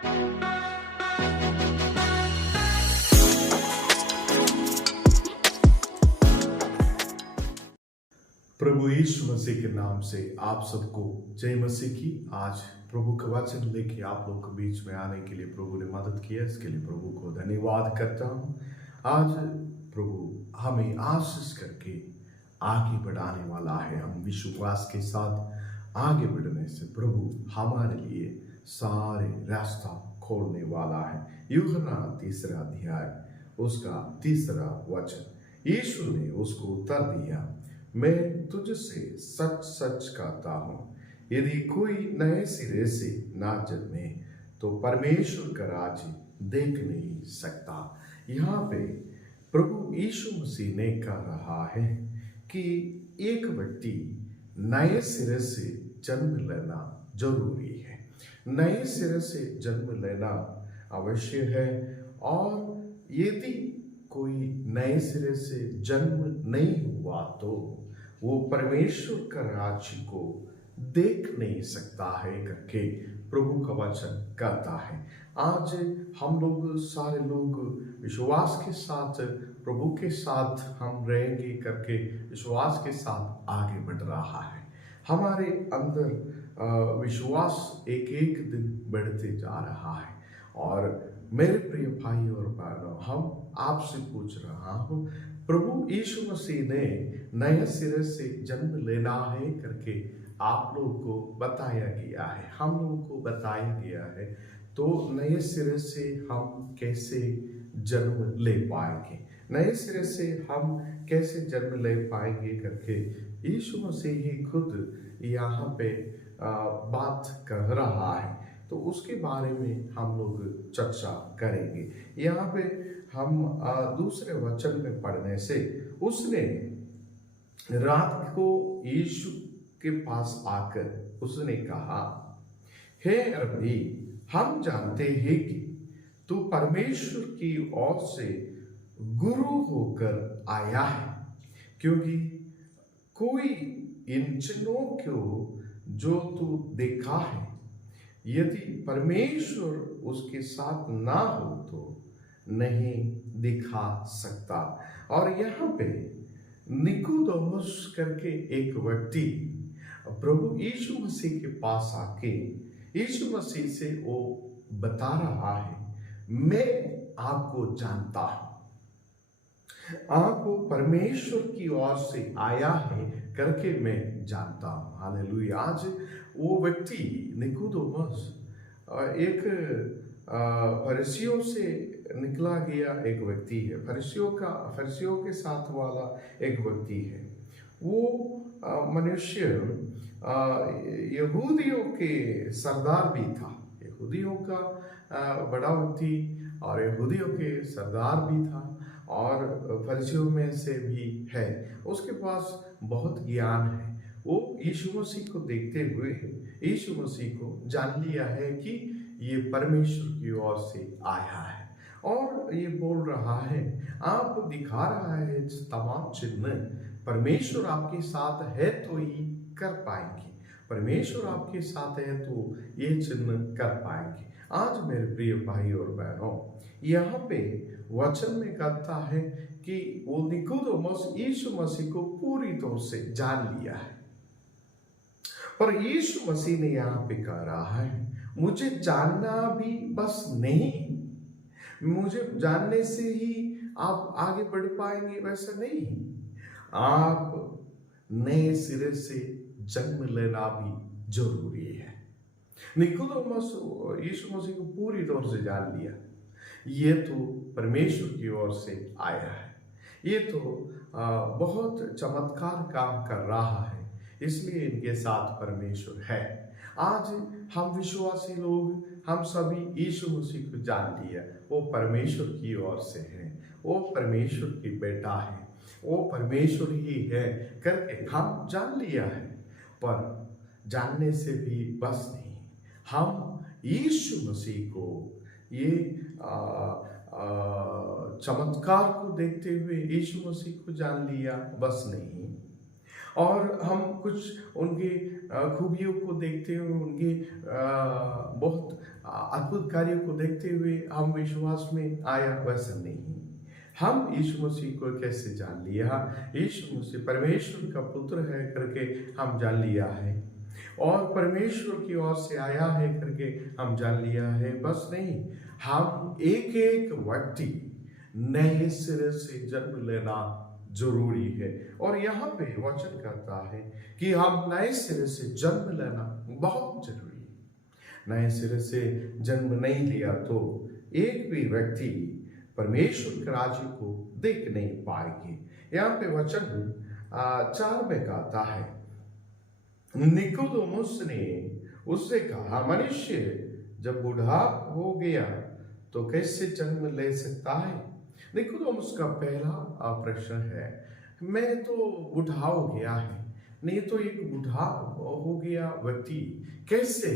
प्रभु यीशु मसीह के नाम से आप सबको जय मसीह की। आज प्रभु का वचन लेके आप लोग के बीच में आने के लिए प्रभु ने मदद किया, इसके लिए प्रभु को धन्यवाद करता हूँ। आज प्रभु हमें आशीष करके आगे बढ़ाने वाला है। हम विश्वास के साथ आगे बढ़ने से प्रभु हमारे लिए सारे रास्ता खोलने वाला है। यूहन्ना 3 अध्याय उसका 3 वचन, यीशु ने उसको उत्तर दिया, मैं तुझसे सच सच कहता हूँ, यदि कोई नए सिरे से ना जन्मे तो परमेश्वर का राज्य देख नहीं सकता। यहाँ पे प्रभु यीशु मसीह ने कह रहा है कि एक व्यक्ति नए सिरे से जन्म लेना जरूरी है, नए सिरे से जन्म लेना अवश्य है। और यदि कोई नए सिरे से जन्म नहीं हुआ तो वो परमेश्वर का राज्य को देख नहीं सकता है करके प्रभु का वचन कहता है। आज हम लोग सारे लोग विश्वास के साथ प्रभु के साथ हम रहेंगे करके विश्वास के साथ आगे बढ़ रहा है। हमारे अंदर विश्वास एक एक दिन बढ़ते जा रहा है। और मेरे प्रिय भाई और बहनों, हम आपसे पूछ रहा हूँ, प्रभु यीशु मसीह ने नए सिरे से जन्म लेना है करके आप लोगों को बताया गया है, हम लोगों को बताया गया है। तो नए सिरे से हम कैसे जन्म ले पाएंगे, नए सिरे से हम कैसे जन्म ले पाएंगे करके यीशु मसीह ही खुद यहाँ पे बात कर रहा है। तो उसके बारे में हम लोग चर्चा करेंगे। यहाँ पे हम दूसरे वचन में पढ़ने से, उसने रात को यीशु के पास आकर उसने कहा, हे रब्बी, हम जानते हैं कि तू परमेश्वर की ओर से गुरु होकर आया है, क्योंकि कोई इन चिन्हों को जो तू देखा है, यदि परमेश्वर उसके साथ ना हो तो नहीं दिखा सकता। और यहाँ पे निकोदेमुस करके एक व्यक्ति प्रभु यीशु मसीह के पास आके यीशु मसीह से वो बता रहा है, मैं आपको जानता हूँ, आपको परमेश्वर की ओर से आया है करके मैं जानता हूँ। हालेलुया। आज वो व्यक्ति निकोदेमुस एक फरीसियों से निकला गया एक व्यक्ति है, फरीसियों के साथ वाला एक व्यक्ति है। वो मनुष्य यहूदियों के सरदार भी था, यहूदियों का बड़ा व्यक्ति और यहूदियों के सरदार भी था और फरीसियों में से भी है। उसके पास बहुत ज्ञान है। वो यीशु मसीह को देखते हुए यीशु मसीह को जान लिया है कि ये परमेश्वर की ओर से आया है। और ये बोल रहा है, आप दिखा रहा है तमाम चिन्ह, परमेश्वर आपके साथ है तो ही कर पाएंगे, परमेश्वर आपके साथ है तो ये चिन्ह कर पाएंगे। आज मेरे प्रिय भाई और बहनों, यहाँ पे वचन में कहता है कि वो निकोदेमुस यीशु मसीह को पूरी तौर से जान लिया है। पर यीशु मसीह ने यहाँ पे कह रहा है, मुझे जानना भी बस नहीं, मुझे जानने से ही आप आगे बढ़ पाएंगे वैसा नहीं, आप नए सिरे से जन्म लेना भी जरूरी है। निकोदेमुस यीशु मसीह को पूरी तौर से जान लिया, ये तो परमेश्वर की ओर से आया है, ये तो बहुत चमत्कार काम कर रहा है, इसलिए इनके साथ परमेश्वर है। आज हम विश्वासी लोग, हम सभी यीशु मसीह को जान लिया, वो परमेश्वर की ओर से है, वो परमेश्वर की बेटा है, वो परमेश्वर ही है करके हम जान लिया है। पर जानने से भी बस नहीं, हम यीशु मसीह को ये चमत्कार को देखते हुए यीशु मसीह को जान लिया बस नहीं, और हम कुछ उनके खूबियों को देखते हुए, उनके बहुत अद्भुत कार्यों को देखते हुए हम विश्वास में आया, वैसा नहीं। हम यीशु मसीह को कैसे जान लिया? यीशु मसीह परमेश्वर का पुत्र है करके हम जान लिया है, और परमेश्वर की ओर से आया है करके हम जान लिया है। बस नहीं, हम एक एक व्यक्ति नए सिरे से जन्म लेना जरूरी है। और यहाँ पे वचन कहता है कि हम नए सिरे से जन्म लेना बहुत जरूरी है। नए सिरे से जन्म नहीं लिया तो एक भी व्यक्ति परमेश्वर के राज्य को देख नहीं पाएंगे। यहाँ पे वचन 4 में कहता है, निकोदेमुस ने उससे कहा, मनुष्य जब बूढ़ा हो गया तो कैसे जन्म ले सकता है? निकोदेमुस का पहला प्रश्न है, मैं तो बूढ़ा हो गया है, नहीं तो एक बूढ़ा हो गया व्यक्ति कैसे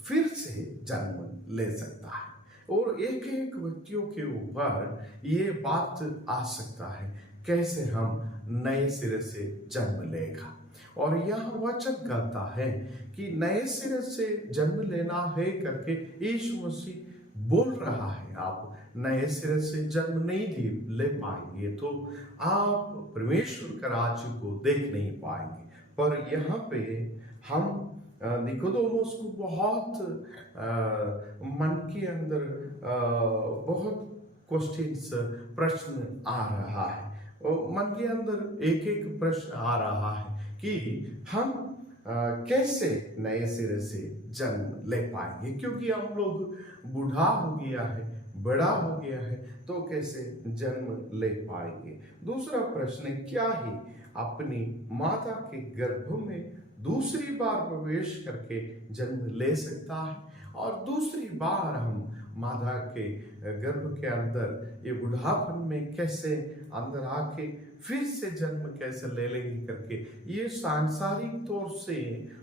फिर से जन्म ले सकता है? और एक एक व्यक्तियों के ऊपर ये बात आ सकता है, कैसे हम नए सिरे से जन्म लेगा। और यह वचन कहता है कि नए सिरे से जन्म लेना है करके यीशु मसीह बोल रहा है। आप नए सिरे से जन्म नहीं ले पाएंगे तो आप परमेश्वर का राज्य को देख नहीं पाएंगे। पर यहाँ पे हम निकोदेमुस को बहुत मन के अंदर बहुत क्वेश्चंस, प्रश्न आ रहा है, और मन के अंदर एक एक प्रश्न आ रहा है कि हम कैसे नए सिरे से जन्म ले पाएंगे, क्योंकि हम लोग बूढ़ा हो गया है, बड़ा हो गया है, तो कैसे जन्म ले पाएंगे। दूसरा प्रश्न, क्या ही अपनी माता के गर्भ में दूसरी बार प्रवेश करके जन्म ले सकता है? और दूसरी बार हम माता के गर्भ के अंदर ये बुढ़ापन में कैसे अंदर आके फिर से जन्म कैसे ले लेंगे करके, ये सांसारिक तौर से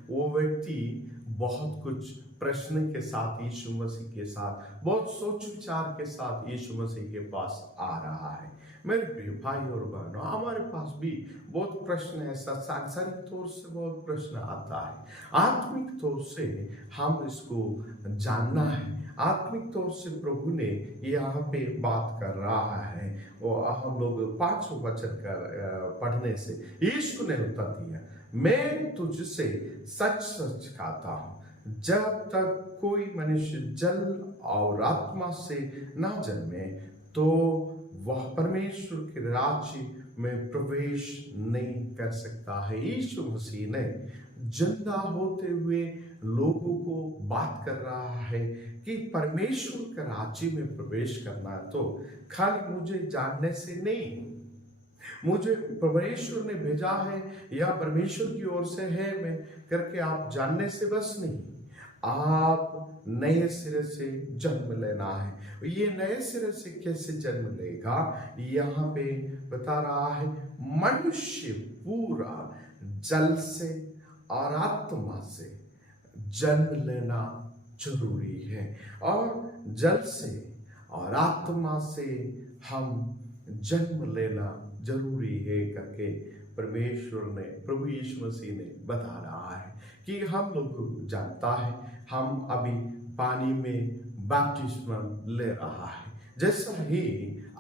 वो व्यक्ति बहुत कुछ प्रश्न के साथ यीशु मसीह के साथ, बहुत सोच विचार के साथ यीशु मसीह के पास आ रहा है। मेरे प्रिय भाई और बहनों, हमारे पास भी बहुत प्रश्न है, सांसारिक तौर से बहुत प्रश्न आता है, आत्मिक तौर से हम इसको जानना है। आत्मिक तौर से प्रभु ने यहाँ पे बात कर रहा है, और हम लोग 5 वचन कर पढ़ने से यीशु ने उत्तर दिया, मैं तुझसे सच सच कहता हूँ, जब तक कोई मनुष्य जल और आत्मा से ना जन्मे तो वह परमेश्वर के राज्य में प्रवेश नहीं कर सकता है। यीशु मसीह ने जिंदा होते हुए लोगों को बात कर रहा है कि परमेश्वर के राज्य में प्रवेश करना है तो खाली मुझे जानने से नहीं, मुझे परमेश्वर ने भेजा है या परमेश्वर की ओर से है मैं करके आप जानने से बस नहीं, आप नए सिरे से जन्म लेना है। ये नए सिरे से कैसे जन्म लेगा? यहाँ पे बता रहा है, मनुष्य पूरा जल से और आत्मा से जन्म लेना जरूरी है, और जल से और आत्मा से हम जन्म लेना जरूरी है करके परमेश्वर ने, प्रभु यीशु मसीह ने बता रहा है कि हम लोग जानता है, हम अभी पानी में बपतिस्मा ले रहा है, जैसा ही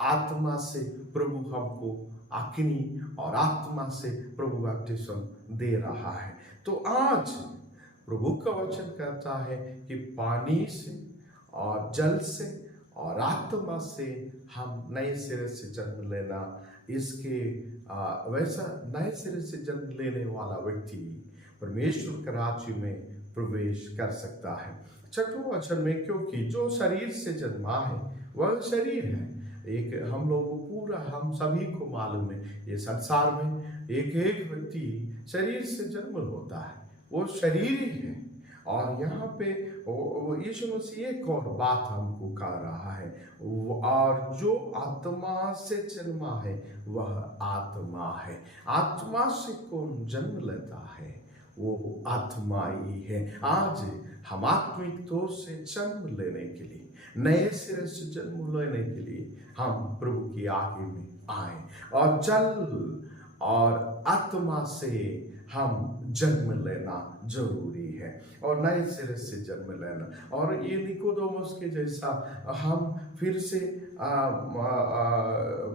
आत्मा से प्रभु हमको अग्नि और आत्मा से प्रभु बपतिस्मा दे रहा है। तो आज प्रभु का वचन कहता है कि पानी से और जल से और आत्मा से हम नए सिरे से जन्म लेना, इसके वैसा नए सिरे से जन्म लेने वाला व्यक्ति परमेश्वर के राज्य में प्रवेश कर सकता है। 6वें वचन में, क्योंकि जो शरीर से जन्मा है वह शरीर है। एक हम लोगों को पूरा, हम सभी को मालूम है, ये संसार में एक एक व्यक्ति शरीर से जन्म होता है, वो शरीर ही है। और यहाँ पे यीशु मसीह एक और बात हमको कह रहा है, और जो आत्मा से जन्मा है वह आत्मा है। आत्मा से कौन जन्म लेता है? वो आत्मा ही है। आज हम आत्मिक तौर से जन्म लेने के लिए, नए सिरे से जन्म लेने के लिए हम प्रभु की आगे में आए, और जल और आत्मा से हम जन्म लेना जरूरी है। है और नए सिरे से जन्म लेना। और ये निकोदेमुस के जैसा हम फिर से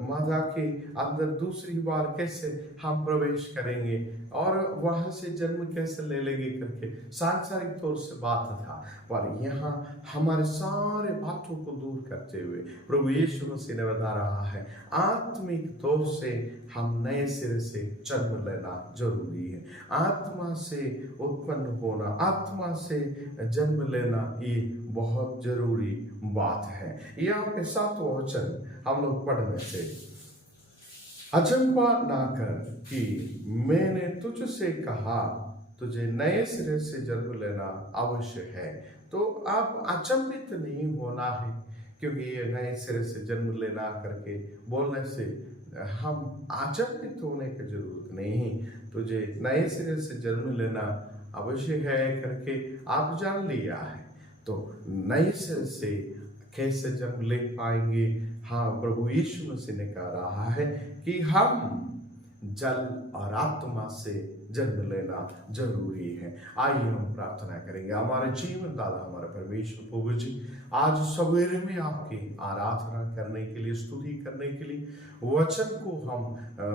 माता के अंदर दूसरी बार कैसे हम प्रवेश करेंगे और वहां से जन्म कैसे ले लेंगे करके सांसारिक तौर से बात था, पर यहाँ हमारे सारे बातों को दूर करते हुए प्रभु यीशु मसीह ने बता रहा है आत्मिक तौर से हम नए सिरे से जन्म लेना जरूरी है। आत्मा से उत्पन्न होना, आत्मा से जन्म लेना ये बहुत जरूरी बात है। यहाँ पे 7वां वचन हम लोग पढ़ने से, अचंभा ना कर कि मैंने तुझसे कहा तुझे नए सिरे से जन्म लेना अवश्य है। तो आप अचंभित नहीं होना है, क्योंकि ये नए सिरे से जन्म लेना करके बोलने से हम अचंभित होने की जरूरत नहीं। तुझे नए सिरे से जन्म लेना अवश्य है करके आप जान लिया है, तो नए सिरे से कैसे जन्म ले पाएंगे? हाँ, प्रभु यीशु मसीह ने कह रहा है कि हम जल और आत्मा से जन्म लेना जरूरी है। आइए हम प्रार्थना करेंगे। हमारे जीवन दाता, हमारे परमेश्वर प्रभु जी, आज सवेरे में आपकी आराधना करने के लिए, स्तुति करने के लिए, वचन को हम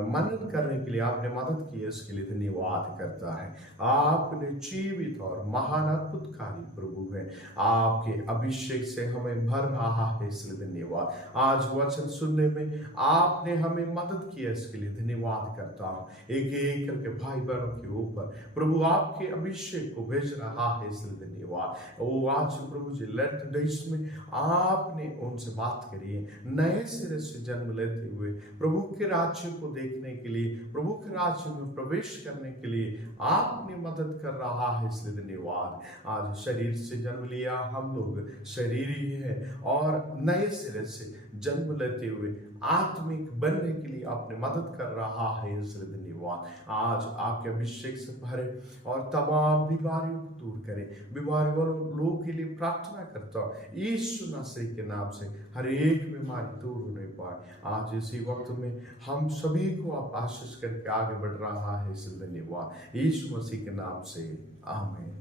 मनन करने के लिए आपने मदद की है, इसके लिए धन्यवाद करता है। आपने जीवित और महान अद्भुतकारी प्रभु है, आपके अभिषेक से हमें भर रहा है, इसलिए धन्यवाद। आज वचन सुनने में आपने हमें मदद की है, इसके लिए धन्यवाद करता हूँ। एक एक करके भाई बहनों के ऊपर प्रभु आपके अभिषेक को भेज रहा है, इसलिए धन्यवाद। ओ आज प्रभु जी लेट डेज में आपने उनसे बात करी है, नए सिरे से जन्म लेते हुए प्रभु के राज्य को देखने के लिए, प्रभु के राज्य में प्रवेश करने के लिए आपने मदद कर रहा है, इसलिए धन्यवाद। आज शरीर से जन्म लिया हम लोग शरीर ही है, और नए सिरे से जन्म लेते हुए आत्मिक बनने के लिए आपने मदद कर रहा है, इसलिए धन्यवाद। आज आपके अभिषेक से भरे और तमाम बीमारियों को दूर करें। बीमारी वालों लोगों के लिए प्रार्थना करता हूँ, यीशु मसीह के नाम से हर एक बीमारी दूर होने पाए। आज इसी वक्त में हम सभी को आप आशीष करके आगे बढ़ रहा है, इसलिए धन्यवाद। यीशु मसीह के नाम से आमीन।